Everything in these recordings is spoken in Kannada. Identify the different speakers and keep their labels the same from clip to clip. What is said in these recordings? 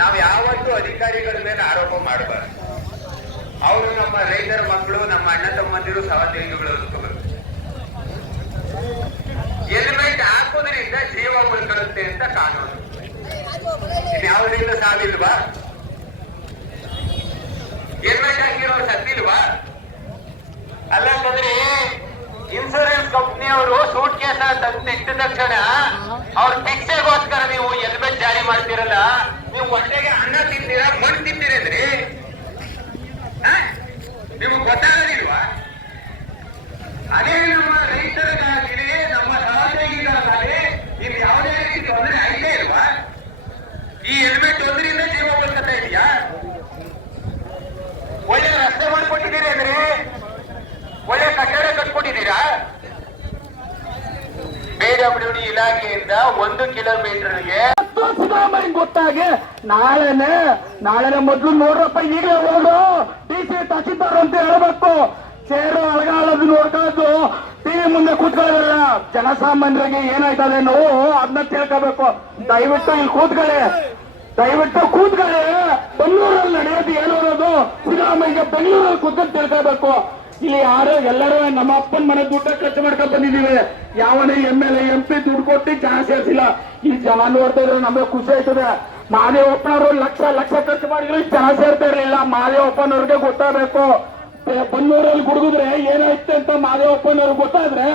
Speaker 1: ನಾವು ಯಾವತ್ತೂ ಅಧಿಕಾರಿಗಳ ಮೇಲೆ ಆರೋಪ ಮಾಡಬಾರ್ದು. ಅವರು ನಮ್ಮ ರೈತರ ಮಕ್ಕಳು ನಮ್ಮ ಅಣ್ಣ ತಮ್ಮಂದಿರು ಸಹೋದರಿಗಳು ಅಂತಾರೆ ಹೆಲ್ಮೆಟ್ ಹಾಕೋದ್ರಿಂದ ಜೀವ ಉಳ್ಕೊಳ್ಳುತ್ತೆ ಅಂತ ಕಾನೂನು. ಯಾವ್ದ್ರಿಂದ ಸಾವಿಲ್ವಾ? ಹೆಲ್ಮೆಟ್ ಹಾಕಿರೋರು ಸತ್ತಿಲ್ವಾ? ಅಲ್ಲಂತಂದ್ರೆ ಇನ್ಸೂರೆನ್ಸ್ ಕಂಪ್ನಿಯವರು ಸೂಟ್ ಕೇಸ ತಂದಿಟ್ಟ ತಕ್ಷಣ ಅವ್ರ ಶಿಕ್ಷೆಗೋಸ್ಕರ ನೀವು ಡಿ ಇಲಾಖೆಯಿಂದ ಒಂದು ಕಿಲೋಮೀಟರ್ಗೆ
Speaker 2: ಸಿದ್ದರಾಮಯ್ಯ ಗೊತ್ತಾಗೆ. ನಾಳೆನೆ ನಾಳೆನೆ ಮೊದ್ಲು ನೋಡ್ರಪ್ಪ ಈಗಲೇ ಹೋಗು. ಟಿ ಸಿ ತಹಸೀಲ್ದಾರ್ ಅಂತ ಹೇಳ್ಬೇಕು. ಸೇರು ಅಳಗಾಳದು ನೋಡ್ಕೊಂಡು ಟಿವಿ ಮುಂದೆ ಕೂತ್ಕೊಳ್ಳಲ್ಲ ಜನಸಾಮಾನ್ಯರಿಗೆ ಏನಾಯ್ತದೆ ನೋವು? ಅದನ್ನ ತಿಳ್ಕೋಬೇಕು. ದಯವಿಟ್ಟು ಇಲ್ಲಿ ಕೂತ್ಕೊಳ್ಳಿ. ದಯವಿಟ್ಟು ಕೂತ್ಕೊಳ್ಳಿ. ಬೆಂಗಳೂರಲ್ಲಿ ನಡೆಯೋದು ಏನು ಅನ್ನೋದು ಸಿದ್ದರಾಮಯ್ಯ ಬೆಂಗಳೂರಲ್ಲಿ ಕೂತ್ಕೊಂಡು ತಿಳ್ಕೋಬೇಕು. ಇಲ್ಲಿ ಯಾರು ಎಲ್ಲರೂ ನಮ್ಮ ಅಪ್ಪನ ಮನೆ ದುಡ್ಡ ಖರ್ಚು ಮಾಡ್ಕೊಂಡ್ ಬಂದಿದ್ದೀವಿ. ಯಾವನೇ ಎಂ ಎಲ್ ಎಂ ಪಿ ದುಡ್ಡು ಕೊಟ್ಟು ಜನ ಸೇರ್ಸಿಲ್ಲ ಈ ಜನ ನೋಡ್ತಾ ಇದ್ರೆ ನಮಗೆ ಖುಷಿ ಆಯ್ತದೆ. ಮಾದೇವಪ್ಪನವರು ಲಕ್ಷ ಲಕ್ಷ ಖರ್ಚು ಮಾಡಿದ್ರು ಜನ ಸೇರ್ತಾ ಮಾದೇ ಮಾದೇವಪ್ಪನವ್ರಿಗೆ ಗೊತ್ತಾಗಬೇಕು. ಬನ್ನೂರಲ್ಲಿ ಗುಡುಗಿದ್ರೆ ಏನಾಯ್ತು ಅಂತ ಮಾದೇವಪ್ಪನವ್ರಿಗೆ ಗೊತ್ತಾದ್ರೆ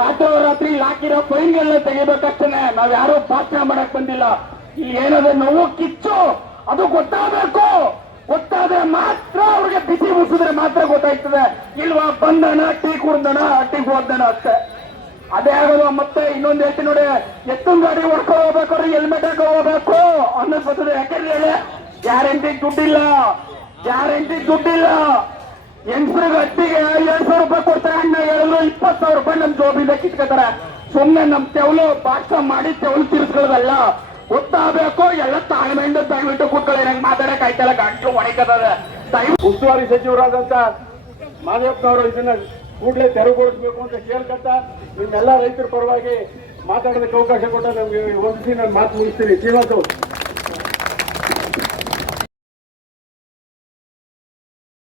Speaker 2: ರಾತ್ರಿ ರಾತ್ರಿ ಹಾಕಿರೋ ಫೈನ್ಗಳನ್ನ ತೆಗಿಬೇಕಷ್ಟೇ ನಾವ್ ಯಾರು ಭಾಷಣ ಮಾಡಕ್ ಬಂದಿಲ್ಲ. ಈ ಏನದ ನೋವು ಕಿಚ್ಚು? ಅದು ಗೊತ್ತಾಗಬೇಕು. ಬಿಸಿ ಮುಗಿಸಿದ್ರೆ ಮಾತ್ರ ಗೊತ್ತಾಯ್ತದೆ ಇಲ್ವಾ ಬಂದಣ ಟೀ ಕುಡ್ದಣ ಟೀ ಹೋದನ ಅಷ್ಟೇ. ಅದೇ ಆಗಲ್ವಾ ಮತ್ತೆ ಇನ್ನೊಂದ್ ಹೇಳ್ತೀನಿ ನೋಡಿ. ಎತ್ತು ಗಾಡಿ ಹೊಡ್ಕೊಂಡು ಹೋಗ್ಬೇಕಾದ್ರೆ ಹೆಲ್ಮೆಟ್ ಹಾಕೋ ಹೋಗ್ಬೇಕು. ಅನ್ನೋದು ಬರ್ತದೆ ಯಾಕಂದ್ರೆ ಹೇಳಿ ಗ್ಯಾರಂಟಿ ದುಡ್ಡಿಲ್ಲ. ಗ್ಯಾರಂಟಿ ದುಡ್ಡಿಲ್ಲ. ಹೆಂಗಸ್ರಿಗೆ ಅಟ್ಟಿಗೆ ಎರಡ್ ಸಾವಿರ ರೂಪಾಯಿ ಕೊಡ್ತಾರೆ. ಅಣ್ಣ ಹೇಳಿದ್ರು ಇಪ್ಪತ್ ಸಾವಿರ ರೂಪಾಯಿ ನಮ್ ಜೋಬಿಂದ ಕಿತ್ಕೋತಾರೆ. ಸುಮ್ನೆ ನಮ್ ತೆವಲು ಭಾಷಣ ಮಾಡಿ ತೆವಲು ತೀರ್ಸ್ಕೊಳ್ಳೋದಲ್ಲ. ಗೊತ್ತಾಗಬೇಕು? ಎಲ್ಲ ತಾಳ್ಮೆಯಿಂದ ದಯವಿಟ್ಟು ಕೂತ್ಕೊಳ್ಳಿ. ನಂಗೆ ಮಾತಾಡಕ್ ಆಯ್ತಲ್ಲ, ಗಂಟ್ಲು ಒಣಗದ ದಯವಿಟ್ಟು
Speaker 3: ಉಸ್ತುವಾರಿ ಸಚಿವರಾದಂತ ಮಾದೇವಪ್ಪನವರು ಇದನ್ನ ಕೂಡಲೇ ತೆರವುಗೊಳಿಸಬೇಕು ಅಂತ ಕೇಳ್ಕಂತ ನಿಮ್ಮೆಲ್ಲ ರೈತರ ಪರವಾಗಿ ಮಾತಾಡೋದಕ್ಕೆ ಅವಕಾಶ ಕೊಟ್ಟ ನಮ್ಗೆ ಒಂದಿಸಿ ನಾನು ಮಾತು ಮುಗಿಸ್ತೀನಿ. ಶ್ರೀನಿವಾಸು